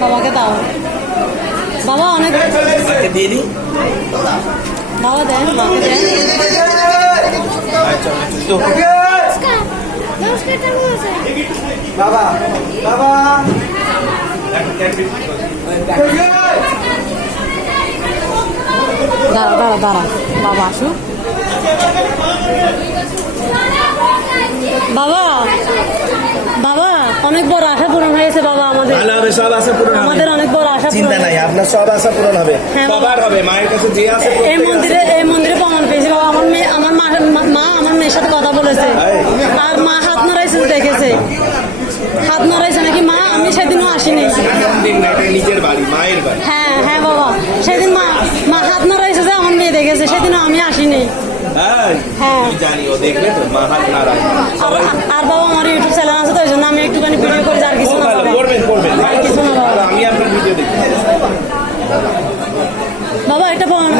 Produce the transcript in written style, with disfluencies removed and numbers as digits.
বাবাকে দাও। বাবা অনেক দিয়ে দিই। বাবা দেন, বাবাকে দেন। বাবা বাবা দাঁড়া দাঁড়া দাঁড়া, বাবা আসুক। বাবা বাবা অনেক বড় আশা পূরণ হয়েছে বাবা আমাদের। ভালো হবে, সব আশা পূরণ হবে। আমাদের অনেক বড় আশা পূরণ চিন্তা নাই, আপনার সব আশা পূরণ হবে। হ্যাঁ, সবার হবে, মায়ের কাছে যে আছে এই মন্দিরে প্রমাণ পেয়েছি বাবা। আমার মেয়ে আমার মা আমার মেয়ের সাথে কথা বলেছে, আর মা হাত নড়াইছে, দেখেছে হাত নড়াইছে নাকি। মা আমি সেদিনও আসিনি। নিজের বাড়ি, মায়ের বাড়ি। হ্যাঁ হ্যাঁ বাবা, সেদিন মা হাত নড়াইছে যে আমার মেয়ে দেখেছে, সেদিনও আমি আসিনি। হ্যাঁ জানি, ও দেখলে তো মা হাত নাড়ায়। আর বাবা আমার ইউটিউব চ্যানেল আছে তো, ওই জন্য আমি একটুখানি ভিডিও করি, আর কিছু না বাবা। করবেন আর কিছু না বাবা। আমি আপনার ভিডিও দেখি। বাবা এটা প্রমাণ